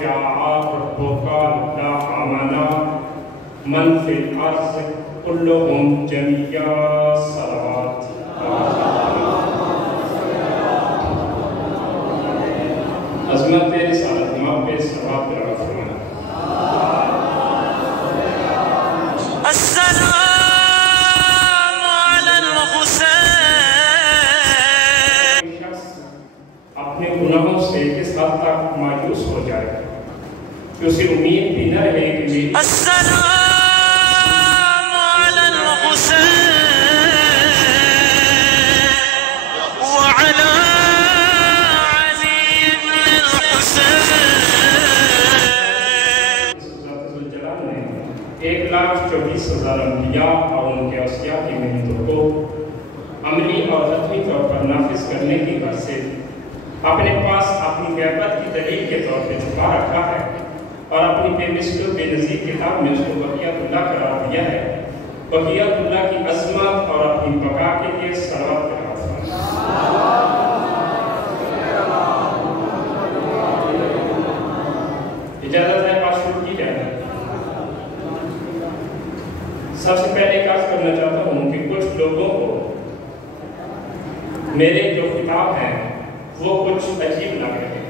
شاء ربك لآمن من في الأرض كلهم جميعا صلوات عظمت رسالت ماں پہ صلوات برابر فرمائیں۔ السلام علی الحسین۔ شخص اپنے گناہوں سے کس حد تک مایوس ہو جائے کہ اسے امید بھی نہ رہے کہ میری السلام علی الحسین وعلی علی الحسین۔ ذات ذوالجلال نے 1,24,000 انبیاء اور ان کے اوصیاء کی محنتوں کو عملی اور حتمی طور پر نافذ کرنے کی غرض سے اپنے پاس اپنی غیبت کی دلیل کے طور پہ چھپا رکھا ہے اور اپنی بے مثل و بے نظیر کتاب میں اس کو بقیت اللہ قرار دیا ہے۔ بقیت اللہ کی عظمت اور اپنی بقا کے لیے صلوات قرار فرمائیں۔ اجازت ہے بات شروع کی جائے۔ سب سے پہلے ایک عرض کرنا چاہتا ہوں کہ کچھ لوگوں کو میرے جو خطاب ہیں وہ کچھ عجیب لگ رہے ہیں۔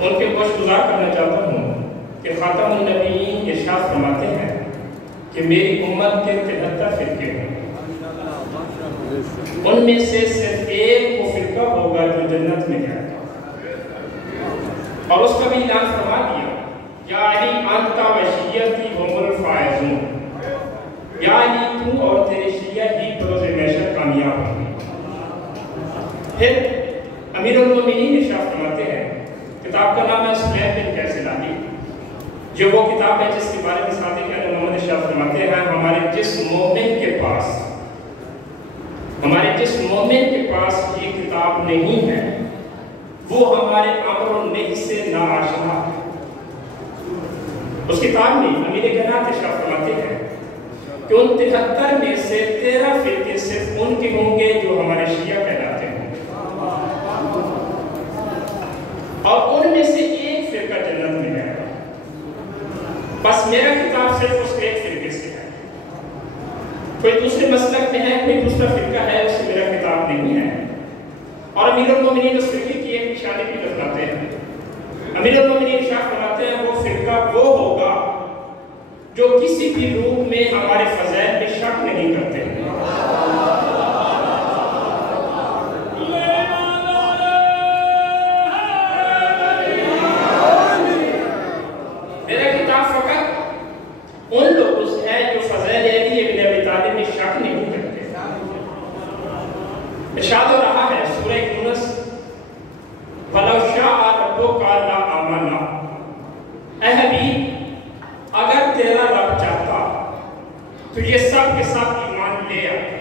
ان کے کچھ گزار کرنا چاہتا ہوں کہ خاتم النبیین ارشاد فرماتے ہیں کہ میری امت کے 73 فرقے ہیں، ان میں سے صرف ایک وہ فرقہ ہوگا جو جنت میں جائے گا، اور اس کا بھی اعلان فرما دیا یا علی انت و شیعتی هم الفائزون، یا علی تو اور تیرے شیعہ ہی بروز محشر کامیاب ہوں گے۔ پھر امیر المومنین ارشاد فرماتے ہیں، کتاب کا نام ہے سلیمان بن قیس الہی، جو وہ کتاب ہے جس کے بارے میں صادق محمد ارشاد فرماتے ہیں ہمارے جس مومن کے پاس یہ کتاب نہیں ہے وہ ہمارے امر و نہی سے ناآشنا ہے۔ اس کتاب میں امیر کائنات ارشاد فرماتے ہیں کہ ان 73 میں سے 13 فرقے صرف ان کے ہوں گے جو ہمارے شیعہ کہلاتے ہیں، اور ان میں سے ایک فرقہ جنت میں جائے گا۔ بس میرا کتاب صرف اس ایک فرقے سے ہے، کوئی دوسرے مسلک میں ہے، کوئی دوسرا فرقہ ہے، اس سے میرا کتاب نہیں ہے۔ اور امیر المومنین اس فرقے کی ایک نشانی بھی بتاتے ہیں۔ امیر المومنین ارشاد فرماتے ہیں وہ فرقہ وہ ہوگا جو کسی بھی روح میں ہمارے فضائل میں شک نہیں کرتے ہیں۔ میرا کتاب فقط ان لوگوں سے ہے جو فضائل علی ابن ابی طالب میں شک نہیں کرتے۔ ارشاد ہو رہا ہے سورہ یونس، وَلَوْ شَاءَ رَبُّكَ لَآمَنَ، اے حبیب اگر تیرا رب چاہتا تو یہ سب کے ساتھ ایمان لے آتے۔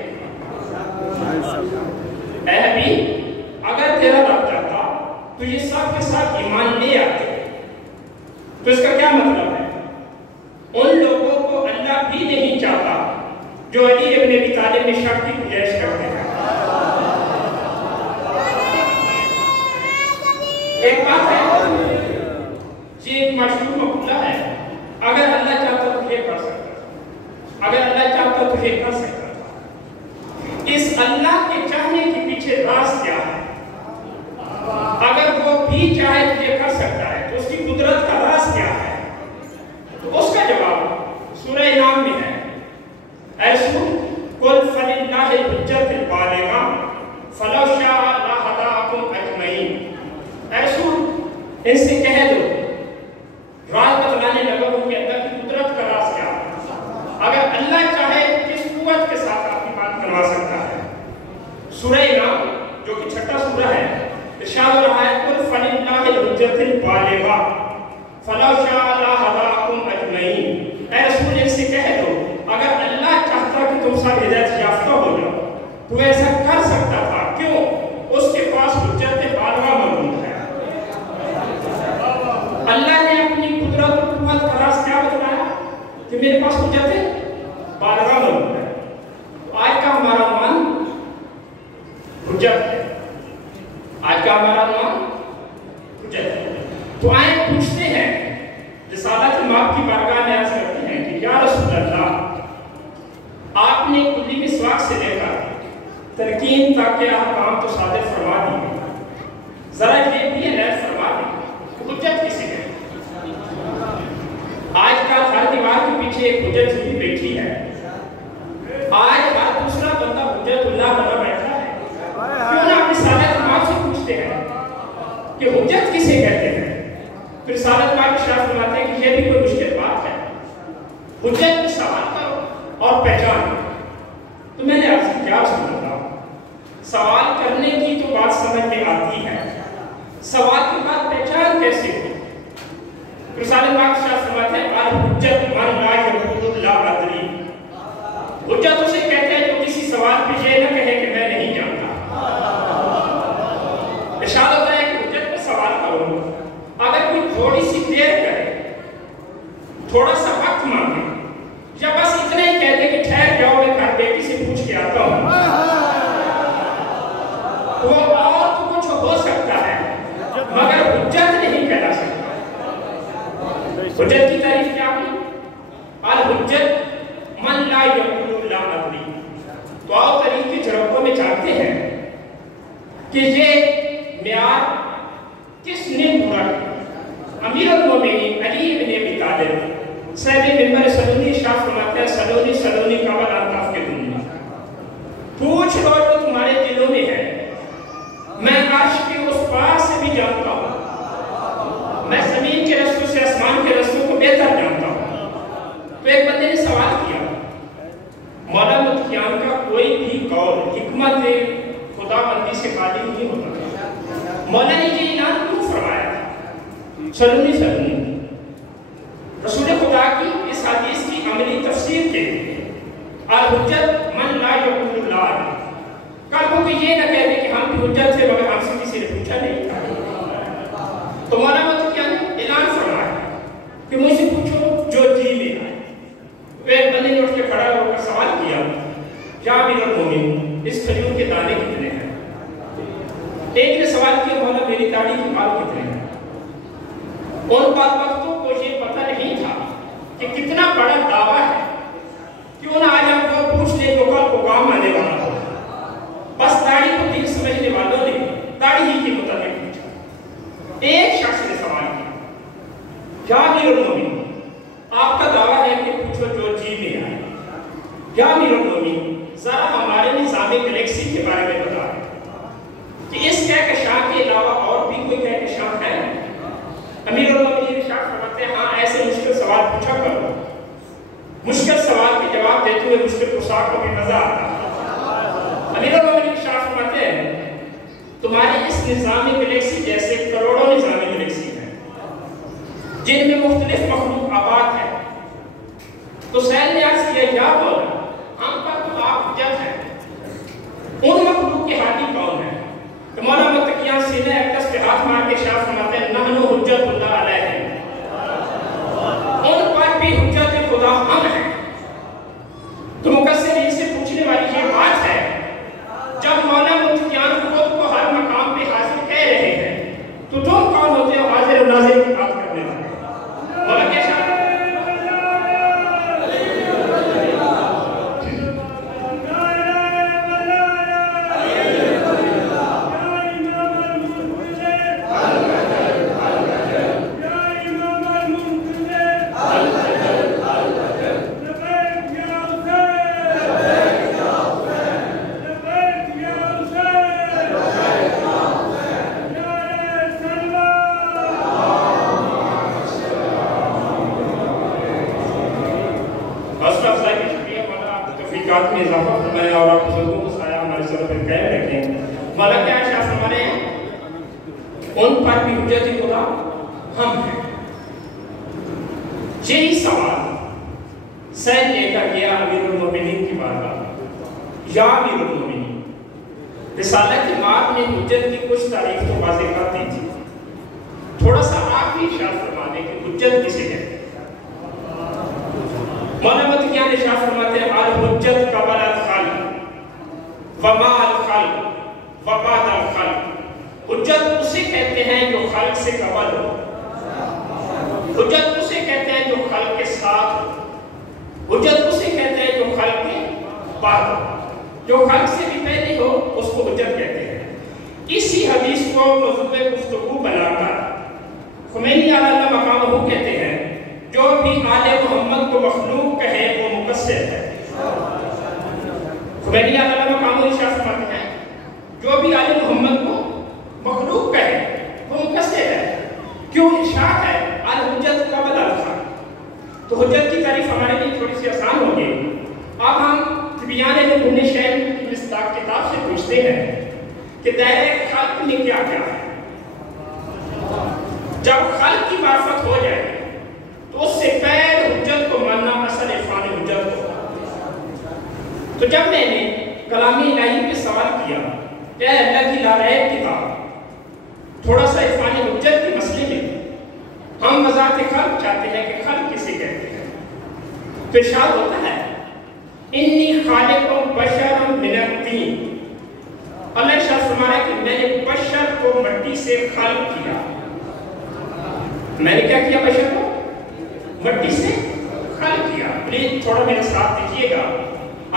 اے حبیب اگر تیرا رب چاہتا تو یہ سب کے ساتھ ایمان لے آتے۔ تو اس کا کیا مطلب ہے؟ ان لوگوں کو اللہ بھی نہیں چاہتا جو علی ابن ابی طالب میں شک کی گنجائش کرتے ہیں۔ ایک بات ہے، یہ ایک مشہور مقولہ ہے، اگر اللہ چاہتا تو یہ کر سکتا تھا، اگر اللہ چاہتا تو یہ کر سکتا تھا۔ اس اللہ کے چاہنے کے پیچھے راز کیا ہے؟ اگر وہ بھی چاہے تو یہ کر سکتا ہے تو اس کی قدرت کا راز کیا ہے؟ تو اس کا جواب سورہ انعام میں ہے، اے رسول قل فللہ الحجۃ البالغہ فلو شاء لہداکم اجمعین۔ اے رسول ان سے کہہ دو، راز بتلانے لگا ان کے اندر کی قدرت کا راز کیا ہے؟ اگر اللہ چاہے کس قوت کے ساتھ آپ کی بات کروا سکتا ہے۔ سورہ انعام جو کہ 6واں سورہ ہے، ارشاد ہو رہا ہے قل فللہ الحجۃ البالغہ فلو شاء لہداکم اجمعین۔ اے رسول ان سے کہہ دو اگر اللہ چاہتا کہ تم سب ہدایت یافتہ ہو جاؤ تو ایسا کر سکتا تھا، کیوں؟ اس کے پاس حجت بالغہ موجود ہے۔ اللہ نے اپنی قدرت و قوت کا راز کیا بتایا کہ میرے پاس حجت بالغہ موجود ہے۔ تو آج کا ہمارا عنوان حجت ہے، آج کا ہمارا عنوان تو آئیں پوچھتے ہیں، رسالت ماب کی بارگاہ میں عرض کرتے ہیں کہ یا رسول اللہ، آپ نے کلی مسواک سے لے کر ترکین تاکہ احکام تو صادر فرما دی، ذرا یہ بھی ریت فرما دی، حجت کسی ہے؟ آج کل ہر دیوار کے پیچھے ایک حجت بھی بیٹھی ہے، آج ہر دوسرا بندہ حجت اللہ بنا بیٹھا ہے۔ کیوں نہ اپنی رسالت ماب سے پوچھتے ہیں کہ حجت کسے کہتے ہیں؟ پھر رسالت ماب اشارہ فرماتے ہیں کہ یہ بھی کوئی مشکل بات ہے، حجت میں سوال کرو اور پہچان۔ تو میں نے عرض کیا سمجھا، سوال کرنے کی تو بات سمجھ میں آتی ہے، سوال کے بعد پہچان کیسے ہو؟ رسالت ماب اشارہ فرماتے ہیں الحجت من لا یقول لا ادری، حجت اسے کہتے ہیں جو کسی سوال پہ یہ نہ کہے کہ میں نہیں جانتا۔ ارشاد ہوتا ہے کہ حجت پہ سوال کرو، اگر کوئی تھوڑی سی دیر کرے، تھوڑا سا وقت مانگے، یا بس اتنا ہی کہہ دے کہ ٹھہر جاؤ میں گھر بیٹی سے پوچھ کے آتا ہوں، وہ اور تو کچھ ہو سکتا ہے مگر حجت نہیں کہلا سکتا۔ حجت کی تعریف کیا ہوئی؟ الحجت من لا یقول لا ادری۔ تو آؤ تاریخ کے جھڑکوں میں جانتے ہیں کہ یہ معیار کس نے پورا کیا؟ امیر المومنین علی بن ابی طالب صاحب منبر سلونی شاہ فرماتے ہیں سلونی سلونی قبل ان تفقدونی، پوچھ لو جو تمہارے دلوں میں ہے، میں عرش کے اس پار سے بھی جانتا ہوں، میں زمین کے رستوں سے آسمان کے رستوں کو بہتر جانتا ہوں۔ تو ایک بندے نے سوال کیا، مولا متقیان کا کوئی بھی قول حکمت خدا بندی سے خالی نہیں ہوتا، مولا نے یہ اعلان کیوں فرمایا تھا؟ سلونی سلونی، رسول خدا کی اس حدیث کی عملی تفسیر کے لیے الحجت من لا یقول لا ادری، کل کو یہ نہ کہہ دے کہ ہم بھی حجت تھے مگر ہم سے کسی نے پوچھا نہیں تھا۔ تو مولا متقیان نے اعلان فرمایا کہ مجھ سے پوچھو جو جی میں آئے۔ ایک بندے نے اٹھ کے کھڑا ہو کر سوال کیا، یا امیر المومنین اس کھجور کے دانے کتنے ہیں؟ ایک نے سوال کیا، مولا میری داڑھی کے بال کتنے ہیں؟ ان بات وقتوں کو یہ پتہ نہیں تھا کہ کتنا بڑا دعویٰ ہے، کیوں نہ آج ہم کو پوچھ لیں جو کل کو کام آنے والا ہو۔ بس داڑھی کو دل سمجھنے والوں نے داڑھی ہی کے متعلق پوچھا۔ ایک شخص نے سوال کیا، یا امیر المومنین آپ کا دعویٰ ہے کہ پوچھو جو جی میں آئے، یا امیر المومنین ذرا ہمارے نظام گلیکسی کے بارے میں بتائیں کہ اس کہکشاں کے علاوہ اور بھی کوئی کہکشاں ہے؟ امیر المومنین ارشاد فرماتے ہیں ہاں ایسے مشکل سوال پوچھا کرو، مشکل سوال کے جواب دیتے ہوئے مشکل پوشاک کو بھی مزہ آتا ہے۔ امیر المومنین ارشاد فرماتے ہیں تمہارے اس نظام گلیکسی جیسے کروڑوں نظام گلیکسی ہیں جن میں مختلف مخلوق آباد ہے۔ تو سیل نے عرض کیا، یا مولا ہم پر تو آپ حجت ہیں، ان مخلوق کے حاکم کون ہیں؟ تو مولا متقیان سینہ اقدس پہ ہاتھ مار کے ارشاد فرماتے ہیں نحن حجت اللہ علیہ، ان پر بھی حجت خدا ہم ہیں۔ تو مقصر سے پوچھنے والی یہ بات ہے، جب مولا متقیان خود کو ہر مقام پہ حاضر کہہ رہے ہیں تو تم کون ہوتے ہو حاضر و ناظر کی بات کرنے والے؟ مولا کیا شاہ میں اضافہ فرمایا اور آپ بزرگوں کو سایہ ہمارے سر پر قائم رکھیں۔ مولا کیا شاہ فرما رہے ہیں ان پر بھی حجت خدا ہم ہیں۔ یہی سوال سید لے کر گیا امیر المومنین کی بارگاہ، یا امیر المومنین رسالت ماب نے حجت کی کچھ تعریف تو واضح کر دی تھی، تھوڑا سا آپ بھی ارشاد فرما دیں کہ حجت کسے کہتے ہیں؟ مولانا متقیان ارشاد فرماتے ہیں الحجت قبل الخلق وما الخلق وبعد الخلق، حجت اسے کہتے ہیں جو خلق سے قبل ہو ساتھ ہو. حجت اسے کہتے ہیں جو خلق کے بعد ہو، جو خلق سے بھی پہلے ہو اس کو حجت کہتے ہیں. اسی حدیث کو موضوع گفتگو بنا کر خمینی اعلیٰ مقامہ کہتے ہیں جو بھی آل محمد کو مخلوق کہے وہ مقصر ہے. خمینی اعلیٰ مقامہ ارشاد فرماتے ہیں جو بھی آل محمد کو مخلوق کہے وہ مقصر ہے. کیوں؟ ارشاد ہے الحجت قبل الخلق. تو حجت کی تعریف ہمارے لیے تھوڑی سی آسان ہوگی. اب ہم تبیان علوم شیخ کی مصداق کتاب سے پوچھتے ہیں کہ دائرہ خلق میں کیا کیا ہے. جب خلق کی معرفت ہو جائے تو اس سے پہلے حجت کو ماننا اصل عرفان حجت کو. تو جب میں نے کلام الہی پہ سوال کیا کہ اے اللہ کی لاریب کتاب تھوڑا سا عرفان حجت کے مسئلے میں ہم وضاحت خلق چاہتے ہیں کہ خلق کسے کہتے ہیں. تو ارشاد ہوتا ہے انی خالق بشر من الطین. اللہ ارشاد فرما رہا ہے کہ میں نے بشر کو مٹی سے خلق کیا. میں نے کیا کیا؟ بشر کو مٹی سے خلق کیا. پلیز تھوڑا میرے ساتھ دیکھیے گا،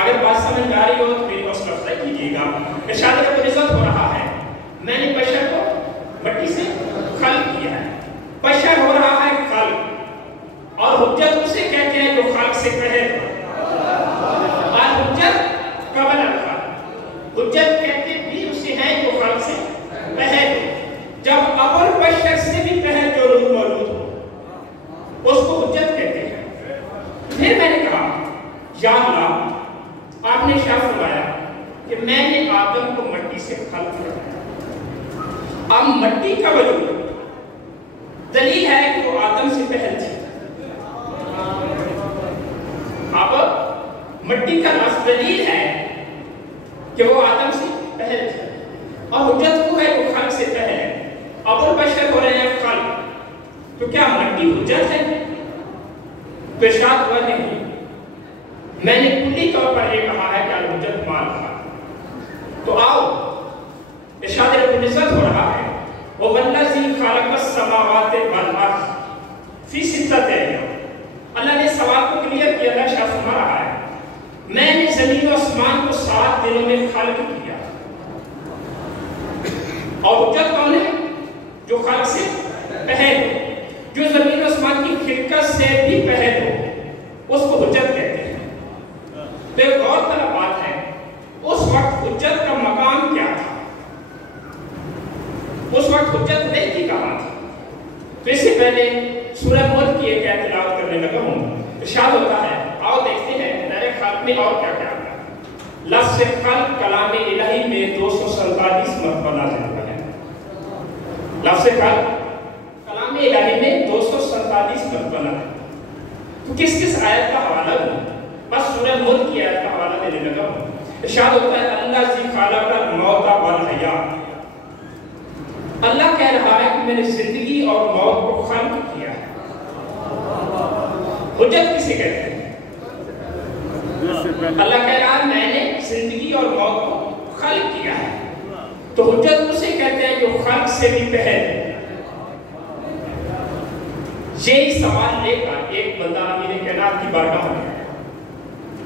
اگر بات سمجھ آ رہی ہو تو میری حوصلہ افزائی کیجیے گا. ارشاد رب العزت ہو رہا ہے میں نے بشر کو مٹی سے خلق کیا ہے. بشر ہو رہا ہے خلق، اور حجت اسے کہتے ہیں جو خلق سے پہلے تھا. حجت قبل الخلق، حجت کہتے بھی اسے ہیں جو خلق سے پہلے ہو. جب اول بشر سے بھی پہلے جو روح موجود ہو اس کو حجت کہتے ہیں. پھر میں نے کہا یا اللہ آپ نے شاہ فرمایا کہ میں نے آدم کو مٹی سے خلق کیا. اب مٹی کا وجود دلیل ہے کہ وہ آدم سے پہلے تھی. اب مٹی کا لفظ دلیل ہے کہ وہ آدم سے پہلے تھے، اور حجت کو ہے وہ خلق سے پہلے. اول بشر ہو رہے ہیں خلق، تو کیا مٹی حجت ہے؟ تو ارشاد ہوا نہیں. میں نے کلی طور پر یہ کہا ہے کہ الحجت مال تھا. تو آؤ ارشاد رب العزت ہو رہا ہے وَوَالَّذِي خَلَقَ السَّمَاوَاتِ وَالْأَرْضَ فِي سِتَّةِ أَيَّامٍ. اللہ نے سوال کو کلیئر کیا. اللہ شاہ فرما رہا ہے میں نے زمین و آسمان کو 7 دنوں میں خلق کیا. اور حجت کون ہے؟ جو خلق سے پہلے ہو، جو زمین و آسمان کی خلقت سے بھی پہلے ہو اس کو حجت کہتے ہیں. تو ایک غور طلب بات ہے اس وقت حجت کا مقام کیا تھا؟ اس وقت حجت نہیں تھی کہاں تھی؟ تو اس سے پہلے سورہ ملک کی ایک آیت تلاوت کرنے لگا ہوں. ارشاد ہوتا ہے آؤ دیکھتے ہیں دائرہ خلق میں اور کیا کیا ہے. لفظ خلق کلام الہی میں 247 مرتبہ نازل ہوا ہے. لفظ خلق کلام الہی میں 247 مرتبہ نازل. تو کس کس آیت کا حوالہ دوں؟ بس سورہ ملک کی آیت کا حوالہ دینے لگا ہوں. ارشاد ہوتا ہے اللہ ذی خلق الموت والحیات. اللہ کہہ رہا ہے کہ میں نے زندگی اور موت کو خلق کیا ہے. حجت کسے کہتے ہیں؟ اللہ کہہ رہا ہے میں نے زندگی اور موت کو خلق کیا ہے. تو حجت اسے کہتے ہیں جو خلق سے بھی پہلے. یہی سوال لے کر ایک بندہ امیر کائنات کی بارگاہ میں آیا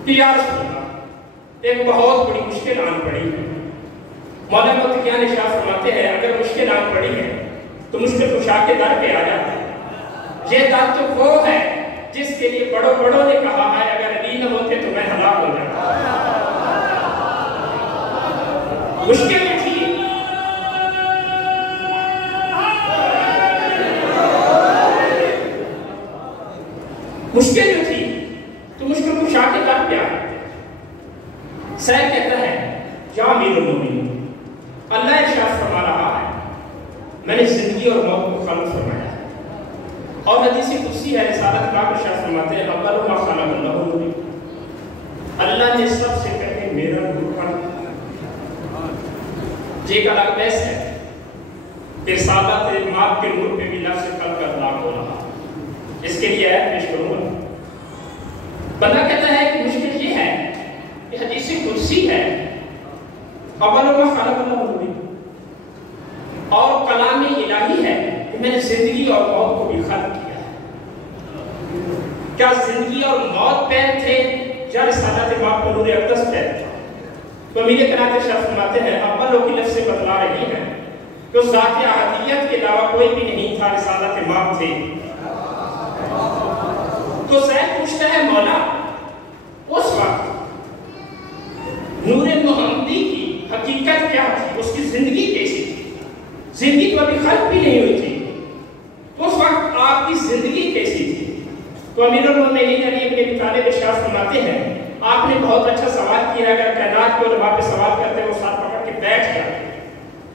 کہ یا رسول اللہ ایک بہت بڑی مشکل آن پڑی ہے. مولانا متقیان ارشاد فرماتے ہیں اگر مشکل آن پڑی ہے تو مشکل کشا کے در پہ آ جاتا ہے. یہ در تو وہ ہے جس کے لیے بڑوں نے کہا ہے اگر علی نہ ہوتے تو میں ہلاک ہو جاتا. مشکل میں تھی مشکل جو تھی تو مشکل کشا کے در پہ آ جاتے. سید کہتا ہے یا امیر المومنین اللہ ارشاد فرما رہا ہے میں نے زندگی اور موت کو خلق فرمایا ہے. اور حدیث قدسی ہے رسالت پاک ارشاد فرماتے ہیں اول ما خلق اللہ نور. اللہ نے سب سے پہلے میرا نور خلق. یہ ایک الگ بحث ہے. رسالت ماں کے نور پہ بھی لفظ خلق کا اطلاق ہو رہا. اس کے لیے آیت پیش کروں گا. بندہ کہتا ہے کہ مشکل یہ ہے کہ حدیث قدسی ہے اول ما خلق اللہ نور اور کلام الہی ہے کہ میں نے زندگی اور موت کو بھی خلق کیا ہے. کیا زندگی اور موت پیر تھے یا رسالت ماں کو نور اقدس پیر تھا؟ تو امیر قناعت ارشاد فرماتے ہیں اولوں کی لفظ سے بتلا رہی ہیں کہ اس ذات احدیت کے علاوہ کوئی بھی نہیں تھا، رسالت ماں تھے۔ تو سید پوچھتا ہے مولا اس وقت نور محمدی کی حقیقت کیا تھی، اس کی زندگی کیسی تھی؟ زندگی تو ابھی خلق بھی نہیں ہوئی تھی، تو اس وقت آپ کی زندگی کیسی تھی؟ تو امیر المومنین علی ابن ابی طالب ارشاد فرماتے ہیں آپ نے بہت اچھا سوال کیا، اگر کائنات کو علماء پہ سوال کرتے وہ ساتھ پکڑ کے بیٹھ جاتے۔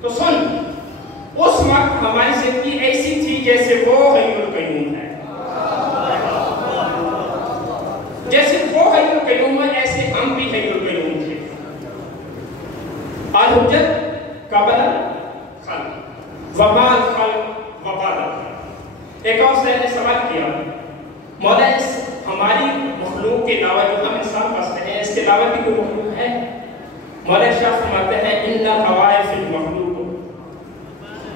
تو سن، اس وقت ہماری زندگی ایسی تھی جیسے وہ حی القیوم ہے، جیسے وہ حی القیوم ہے ایسے ہم بھی حی القیوم تھے۔ الحجت قبل الخلق وما الخلق وبعد الخلق۔ ایک اور سائل نے سوال کیا مولا اس ہماری مخلوق کے علاوہ جو ہم انسان بستے ہیں اس کے علاوہ بھی کوئی مخلوق ہے؟ مولا ارشاد فرماتے ہیں ان الہوائے فی المخلوق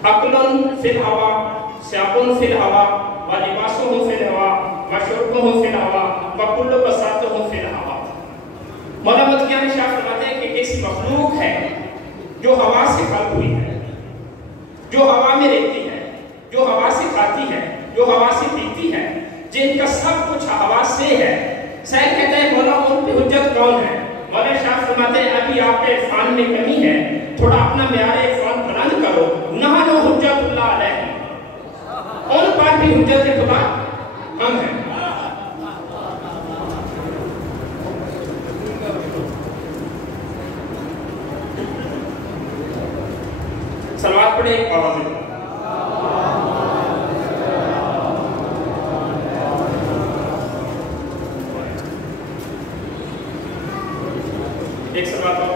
عقل فی الہوا سیاق فی الہوا ولباسہ فی الہوا وشربہ فی الہوا وکل بساطہ فی الہوا۔ مولا مدکیان ارشاد فرماتے ہیں کہ ایسی مخلوق ہے جو ہوا سے خلق ہوئی ہے، جو ہوا میں رہتی ہے، جو ہوا سے کھاتی ہے، جو ہوا سے پیتی ہے، جن کا سب کچھ ہوا سے ہے۔ سائل کہتا ہے مولا ان پہ حجت کون ہے؟ مولا ارشاد فرماتے ہیں ابھی آپ کے عرفان میں کمی ہے، تھوڑا اپنا معیار عرفان بلند کرو۔ نحن حجت اللہ علیہ، ان پر بھی حجت خدا ہم ہیں۔ صلوات پڑھیں ایک آواز میں۔ ایک صلوات اور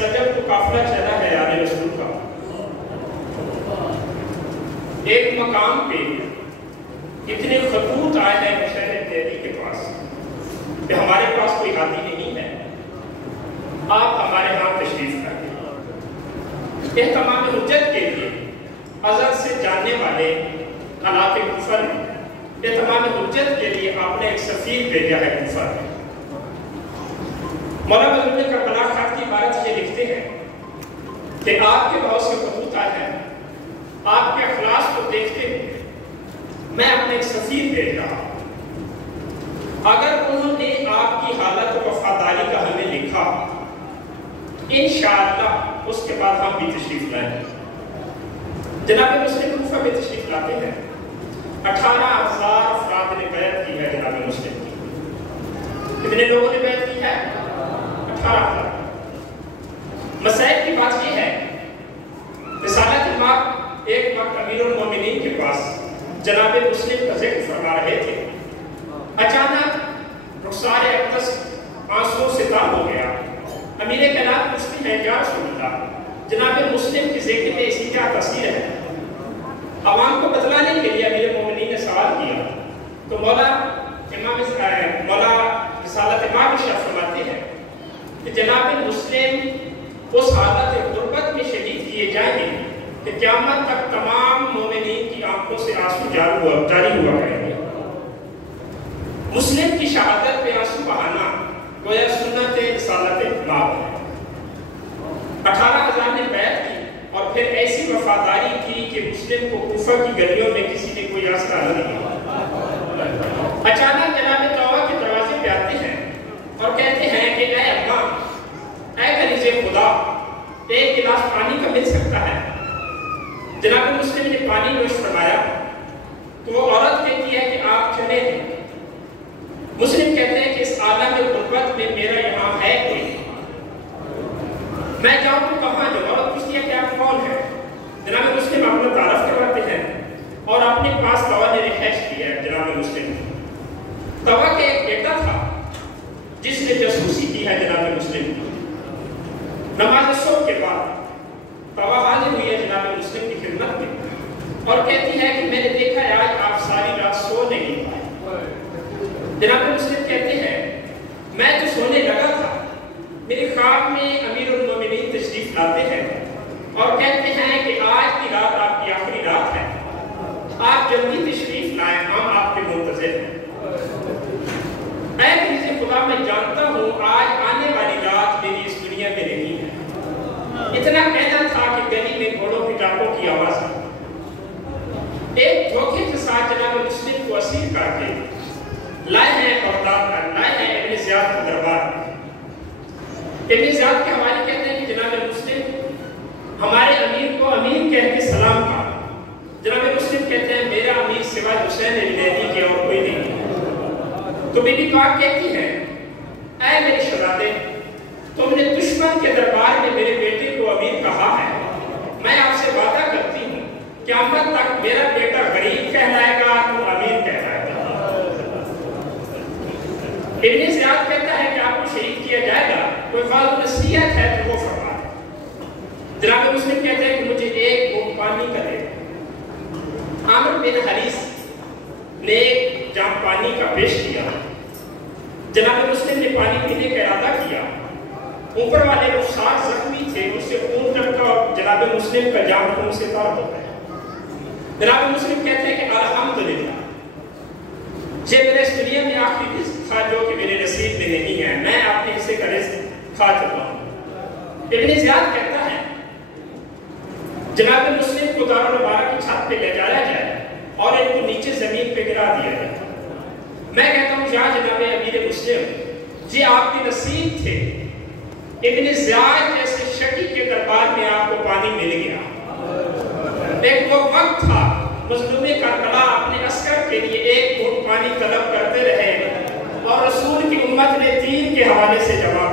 رجب کو قافلہ چلا ہے یار رسول کا، ایک مقام پہ اتنے خطوط آئے ہیں مشہد دہلی کے پاس کہ ہمارے پاس کوئی ہاتھی نہیں ہے، آپ ہمارے ہاں تشریف لائیں۔ اہتمام حجت کے لیے ازل سے جاننے والے علاقے کوفہ میں اہتمام حجت کے لیے آپ نے ایک سفیر بھیجا ہے کوفہ میں۔ مولانا بزرگ کربلا خط کی عبارت یہ لکھتے ہیں کہ آپ کے بہت سے خطوط آئے ہیں، آپ کے اخلاص کو دیکھتے ہوئے میں اپنے ایک سفیر بھیج رہا ہوں، اگر انہوں نے آپ کی حالت و وفاداری کا ہمیں لکھا انشاءاللہ اس کے بعد ہم بھی تشریف لائیں گے۔ جناب مسلم کوفہ میں تشریف لاتے ہیں، 18,000 افراد نے بیعت کی ہے جناب مسلم کی۔ کتنے لوگوں نے بیعت کی ہے؟ 18,000۔ مسائل کی بات یہ ہے، رسالت ماں ایک وقت امیر المومنین کے پاس جناب مسلم کا ذکر فرما رہے تھے، اچانک رخسار اقدس آنسوں سے تاب ہو گیا۔ امیر کائنات پوچھتے ہیں یا رسول اللہ جناب مسلم کی ذکر میں اسی کیا تاثیر ہے؟ عوام کو بتلانے کے لیے امیر مومنین نے سوال کیا تو مولا رسالت ماں ارشاد فرماتے ہیں کہ جناب مسلم اس حالت غربت میں شہید کیے جائیں گے کہ قیامت تک تمام مومنین کی آنکھوں سے آنسو جاری ہوا کریں گے۔ مسلم کی شہادت پہ آنسو بہانا گویا سنت رسالت ماں ہے۔ 18,000 نے بیعت کی اور پھر ایسی وفاداری کی کہ مسلم کو کوفہ کی گلیوں میں کسی نے کوئی آسرا نہ دیا۔ اچانک جناب توبہ کے دروازے پہ آتے ہیں اور کہتے ہیں کہ اے اماں، اے کنیزِ خدا، ایک گلاس پانی کا مل سکتا ہے؟ جناب مسلم نے پانی نوش فرمایا تو وہ عورت کہتی ہے کہ آپ چلے جائیں۔ مسلم کہتے ہیں کہ اس عالم غربت میں میرا یہاں ہے کوئی، میں جاؤں تو کہاں جاؤں؟ عورت پوچھتی ہے کہ آپ کون ہیں؟ جناب مسلم اپنا تعارف کرواتے ہیں اور اپنے پاس توبہ نے رہائش کی ہے۔ جناب مسلم توبہ کا ایک بیٹا تھا جس نے جاسوسی کی ہے جناب مسلم۔ نماز صبح کے بعد توبہ حاضر ہوئی ہے جناب مسلم کی خدمت میں اور کہتی ہے کہ میں نے دیکھا ہے آج آپ ساری رات سو نہیں پائے۔ جناب مسلم کہتے ہیں میں تو سونے لگا تھا، میرے خواب میں امیر المومنین تشریف لاتے ہیں اور کہتے ہیں کہ آج کی رات آپ کی آخری رات ہے، آپ جلدی تشریف لائیں، ہم آپ کے منتظر ہیں۔ اے عزیز خدا، میں جانتا ہوں آج آنے والی رات میری اس دنیا میں نہیں ہے۔ اتنا کہنا تھا کہ گلی میں گھوڑوں کی ٹاپوں کی آواز آئی۔ ایک دھوکے کے ساتھ جناب مسلم کو اسیر کر کے لائے ہیں بغداد پر، لائے ہیں ابن زیاد کے دربار میں۔ ابن زیاد کے حوالے کہتے ہیں کہ جناب مسلم ہمارے امیر کو امین کہہ کے سلام کہا۔ جناب مسلم کہتے ہیں میرا امیر سوائے حسین بن علی کے اور کوئی نہیں۔ تو بی بی پاک کہتی ہے اے میرے شہزادے، تم نے دشمن کے دربار میں میرے بیٹے کو امیر کہا ہے، میں آپ سے وعدہ کرتی ہوں قیامت تک میرا بیٹا غریب کہلائے گا، تو امیر کہلائے گا۔ ابن زیاد کہتا ہے کہ آپ کو شہید کیا جائے گا، کوئی فالتو نصیحت ہے تو وہ فرما دیں۔ جناب مسلم کہتے ہیں کہ مجھے ایک گھونٹ پانی کا دے۔ عامر بن حریث نے ایک جام پانی کا پیش کیا، جناب مسلم نے پانی پینے کا ارادہ کیا، اوپر والے رخسار زخمی تھے، اس سے خون ٹپکا اور جناب مسلم کا جام خون سے تار ہو گیا۔ جناب مسلم کہتے ہیں کہ الحمدللہ، یہ میرے اس دنیا میں آخری رزق تھا جو کہ میرے نصیب میں نہیں ہے، میں اپنے حصے کا رزق کھا چکا ہوں۔ ابن زیاد کہتا ہے جناب مسلم کو دارالمبارہ کی چھت پہ لے جایا جائے اور ان کو نیچے زمین پہ گرا دیا جائے۔ میں کہتا ہوں یا جناب امیر مسلم، یہ آپ کے نصیب تھے، ابن زیاد جیسے شقی کے دربار میں آپ کو پانی مل گیا۔ ایک وہ وقت تھا مظلوم کربلا اپنے عسکر کے لیے ایک گھونٹ پانی طلب کرتے رہے اور رسول کی امت نے دین کے حوالے سے جواب